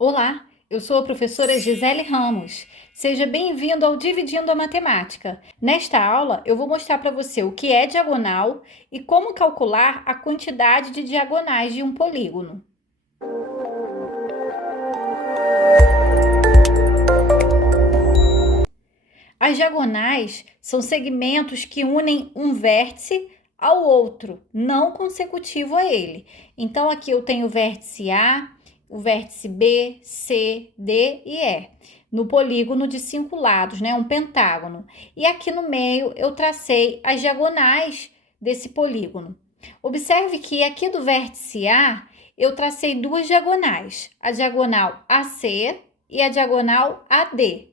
Olá, eu sou a professora Gisele Ramos. Seja bem-vindo ao Dividindo a Matemática. Nesta aula, eu vou mostrar para você o que é diagonal e como calcular a quantidade de diagonais de um polígono. As diagonais são segmentos que unem um vértice ao outro, não consecutivo a ele. Então, aqui eu tenho o vértice A, o vértice B, C, D e E, no polígono de 5 lados, né? Um pentágono. E aqui no meio eu tracei as diagonais desse polígono. Observe que aqui do vértice A eu tracei duas diagonais, a diagonal AC e a diagonal AD.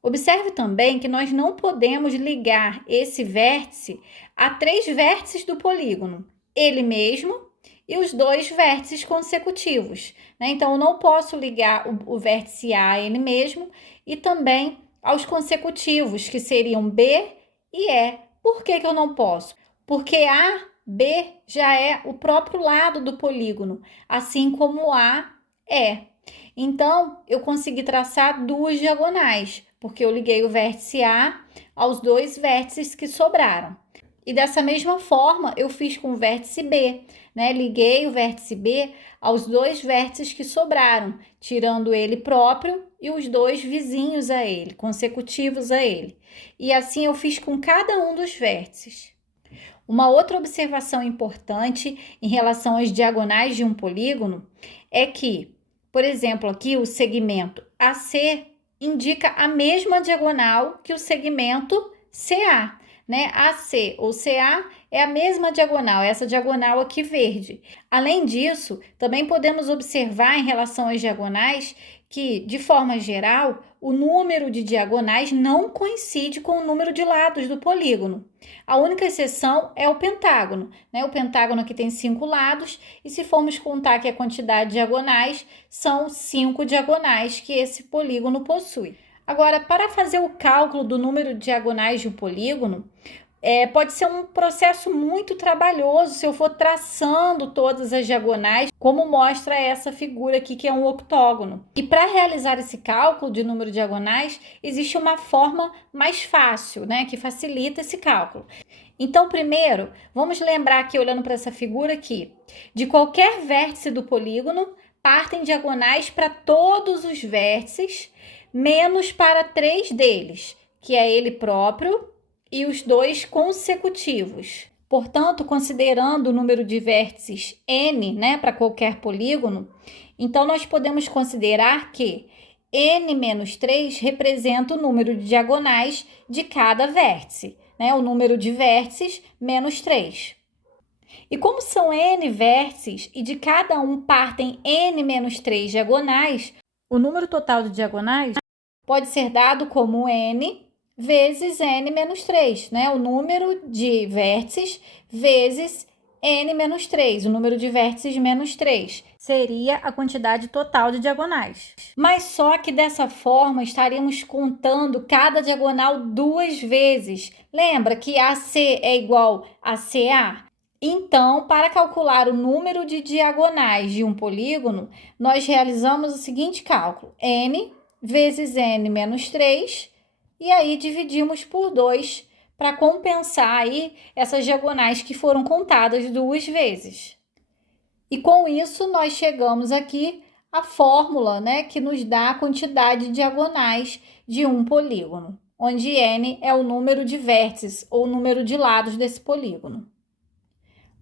Observe também que nós não podemos ligar esse vértice a 3 vértices do polígono, ele mesmo e os 2 vértices consecutivos, né? Então, eu não posso ligar o vértice A a ele mesmo e também aos consecutivos, que seriam B e E. Por que eu não posso? Porque A, B já é o próprio lado do polígono, assim como A é. Então, eu consegui traçar duas diagonais, porque eu liguei o vértice A aos 2 vértices que sobraram. E dessa mesma forma, eu fiz com o vértice B, né? Liguei o vértice B aos 2 vértices que sobraram, tirando ele próprio e os 2 vizinhos a ele, consecutivos a ele. E assim eu fiz com cada um dos vértices. Uma outra observação importante em relação às diagonais de um polígono é que, por exemplo, aqui o segmento AC indica a mesma diagonal que o segmento CA, né? AC ou CA é a mesma diagonal, essa diagonal aqui verde. Além disso, também podemos observar em relação às diagonais que, de forma geral, o número de diagonais não coincide com o número de lados do polígono. A única exceção é o pentágono, né? O pentágono aqui tem 5 lados, e se formos contar que a quantidade de diagonais, são 5 diagonais que esse polígono possui. Agora, para fazer o cálculo do número de diagonais de um polígono, pode ser um processo muito trabalhoso se eu for traçando todas as diagonais, como mostra essa figura aqui, que é um octógono. E para realizar esse cálculo de número de diagonais, existe uma forma mais fácil, né, que facilita esse cálculo. Então, primeiro, vamos lembrar aqui, olhando para essa figura aqui, de qualquer vértice do polígono, partem diagonais para todos os vértices, menos para 3 deles, que é ele próprio e os 2 consecutivos. Portanto, considerando o número de vértices n, né, para qualquer polígono, então nós podemos considerar que n menos 3 representa o número de diagonais de cada vértice, né, o número de vértices menos 3. E como são n vértices e de cada um partem n menos 3 diagonais, o número total de diagonais pode ser dado como n vezes n menos 3, né? O número de vértices vezes n menos 3, o número de vértices menos 3. Seria a quantidade total de diagonais. Mas só que dessa forma estaríamos contando cada diagonal 2 vezes. Lembra que AC é igual a CA? Então, para calcular o número de diagonais de um polígono, nós realizamos o seguinte cálculo: n vezes n menos 3, e aí dividimos por 2 para compensar aí essas diagonais que foram contadas 2 vezes. E com isso nós chegamos aqui à fórmula, né, que nos dá a quantidade de diagonais de um polígono, onde n é o número de vértices ou número de lados desse polígono.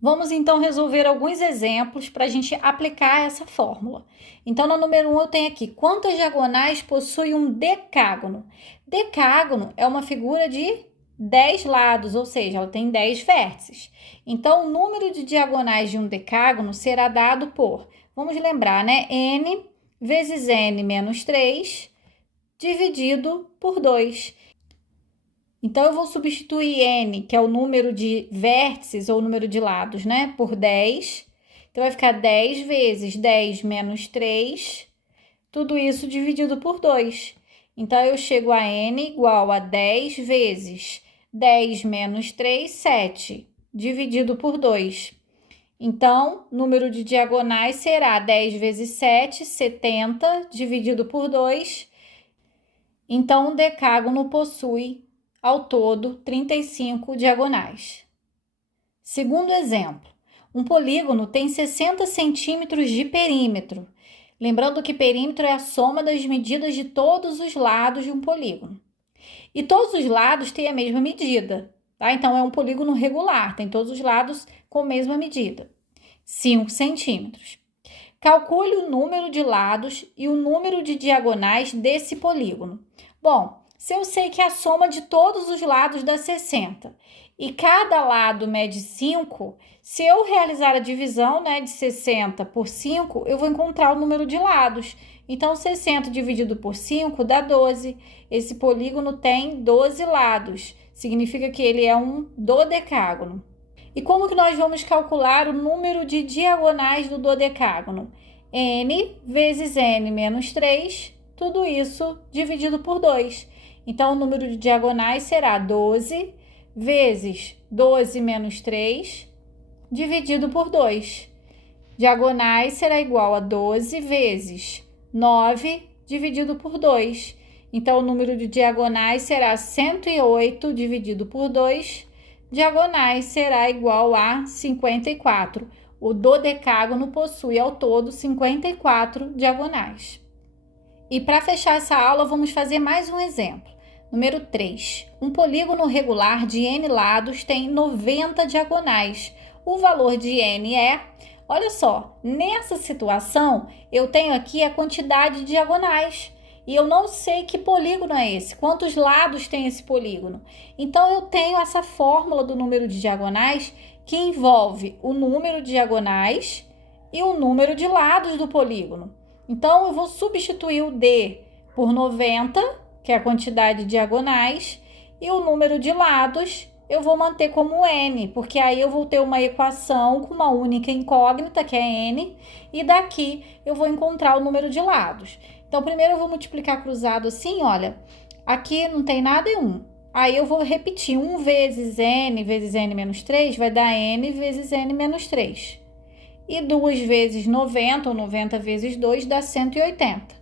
Vamos então resolver alguns exemplos para a gente aplicar essa fórmula. Então, no número 1, eu tenho aqui: quantas diagonais possui um decágono? Decágono é uma figura de 10 lados, ou seja, ela tem 10 vértices. Então, o número de diagonais de um decágono será dado por, vamos lembrar, né? n vezes n menos 3 dividido por 2. Então, eu vou substituir n, que é o número de vértices ou número de lados, né, por 10. Então, vai ficar 10 vezes 10 menos 3, tudo isso dividido por 2. Então, eu chego a n igual a 10 vezes 10 menos 3, 7, dividido por 2. Então, número de diagonais será 10 vezes 7, 70, dividido por 2. Então, o decágono possui, ao todo, 35 diagonais. Segundo exemplo, um polígono tem 60 centímetros de perímetro. Lembrando que perímetro é a soma das medidas de todos os lados de um polígono. E todos os lados têm a mesma medida, tá? Então, é um polígono regular, tem todos os lados com a mesma medida, 5 centímetros. Calcule o número de lados e o número de diagonais desse polígono. Bom, se eu sei que a soma de todos os lados dá 60 e cada lado mede 5, se eu realizar a divisão, de 60 por 5, eu vou encontrar o número de lados. Então, 60 dividido por 5 dá 12. Esse polígono tem 12 lados. Significa que ele é um dodecágono. E como que nós vamos calcular o número de diagonais do dodecágono? N vezes N menos 3, tudo isso dividido por 2. Então, o número de diagonais será 12 vezes 12 menos 3, dividido por 2. Diagonais será igual a 12 vezes 9, dividido por 2. Então, o número de diagonais será 108, dividido por 2. Diagonais será igual a 54. O dodecágono possui, ao todo, 54 diagonais. E para fechar essa aula, vamos fazer mais um exemplo. Número 3. Um polígono regular de n lados tem 90 diagonais. O valor de n é... Olha só, nessa situação, eu tenho aqui a quantidade de diagonais. E eu não sei que polígono é esse, quantos lados tem esse polígono. Então, eu tenho essa fórmula do número de diagonais que envolve o número de diagonais e o número de lados do polígono. Então, eu vou substituir o D por 90, que é a quantidade de diagonais, e o número de lados eu vou manter como N, porque aí eu vou ter uma equação com uma única incógnita, que é N, e daqui eu vou encontrar o número de lados. Então, primeiro eu vou multiplicar cruzado assim, olha, aqui não tem nada e 1. Aí eu vou repetir, 1 vezes n menos 3 vai dar n vezes n menos 3. E 2 vezes 90, ou 90 vezes 2, dá 180.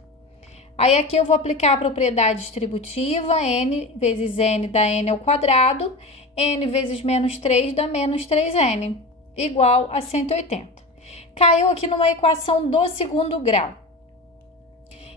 Aí aqui eu vou aplicar a propriedade distributiva, n vezes n dá n ao quadrado, n vezes menos 3 dá menos 3n, igual a 180. Caiu aqui numa equação do segundo grau.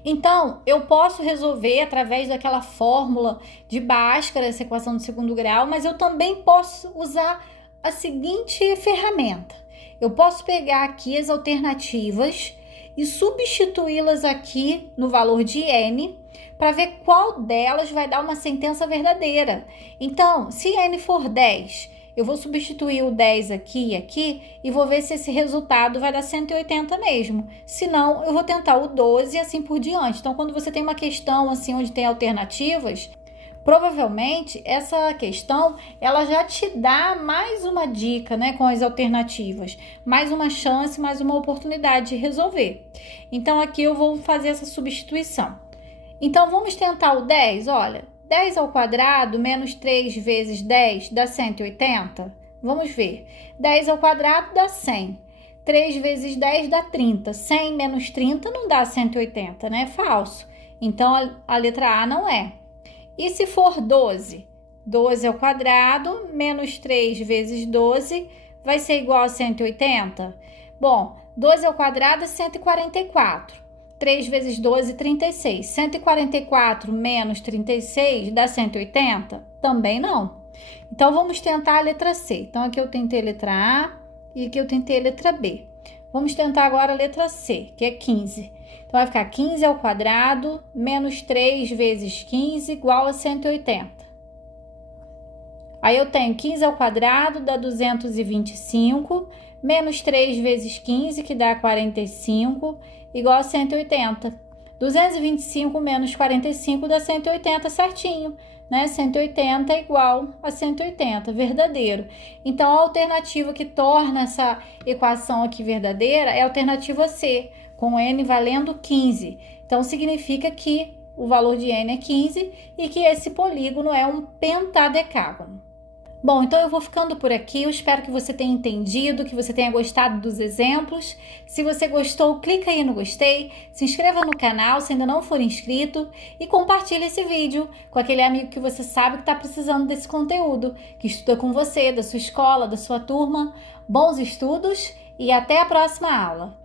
Então, eu posso resolver através daquela fórmula de Bhaskara, essa equação do segundo grau, mas eu também posso usar a seguinte ferramenta. Eu posso pegar aqui as alternativas e substituí-las aqui no valor de n para ver qual delas vai dar uma sentença verdadeira. Então, se n for 10, eu vou substituir o 10 aqui e aqui e vou ver se esse resultado vai dar 180 mesmo. Se não, eu vou tentar o 12 e assim por diante. Então, quando você tem uma questão assim onde tem alternativas, provavelmente essa questão ela já te dá mais uma dica, com as alternativas, mais uma chance, mais uma oportunidade de resolver. Então, aqui eu vou fazer essa substituição. Então, vamos tentar o 10, olha. 10 ao quadrado menos 3 vezes 10 dá 180? Vamos ver. 10 ao quadrado dá 100. 3 vezes 10 dá 30. 100 menos 30 não dá 180, né? Falso. Então, a letra A não é. E se for 12? 12 ao quadrado menos 3 vezes 12 vai ser igual a 180? Bom, 12 ao quadrado é 144. 3 vezes 12, 36. 144 menos 36 dá 180? Também não. Então, vamos tentar a letra C. Então, aqui eu tentei a letra A e aqui eu tentei a letra B. Vamos tentar agora a letra C, que é 15. Então, vai ficar 15 ao quadrado menos 3 vezes 15 igual a 180. Aí eu tenho 15 ao quadrado dá 225, menos 3 vezes 15, que dá 45, igual a 180. 225 menos 45 dá 180 certinho, né? 180 é igual a 180, verdadeiro. Então, a alternativa que torna essa equação aqui verdadeira é a alternativa C, com n valendo 15. Então, significa que o valor de n é 15 e que esse polígono é um pentadecágono. Bom, então eu vou ficando por aqui. Eu espero que você tenha entendido, que você tenha gostado dos exemplos. Se você gostou, clica aí no gostei, se inscreva no canal se ainda não for inscrito e compartilhe esse vídeo com aquele amigo que você sabe que está precisando desse conteúdo, que estuda com você, da sua escola, da sua turma. Bons estudos e até a próxima aula!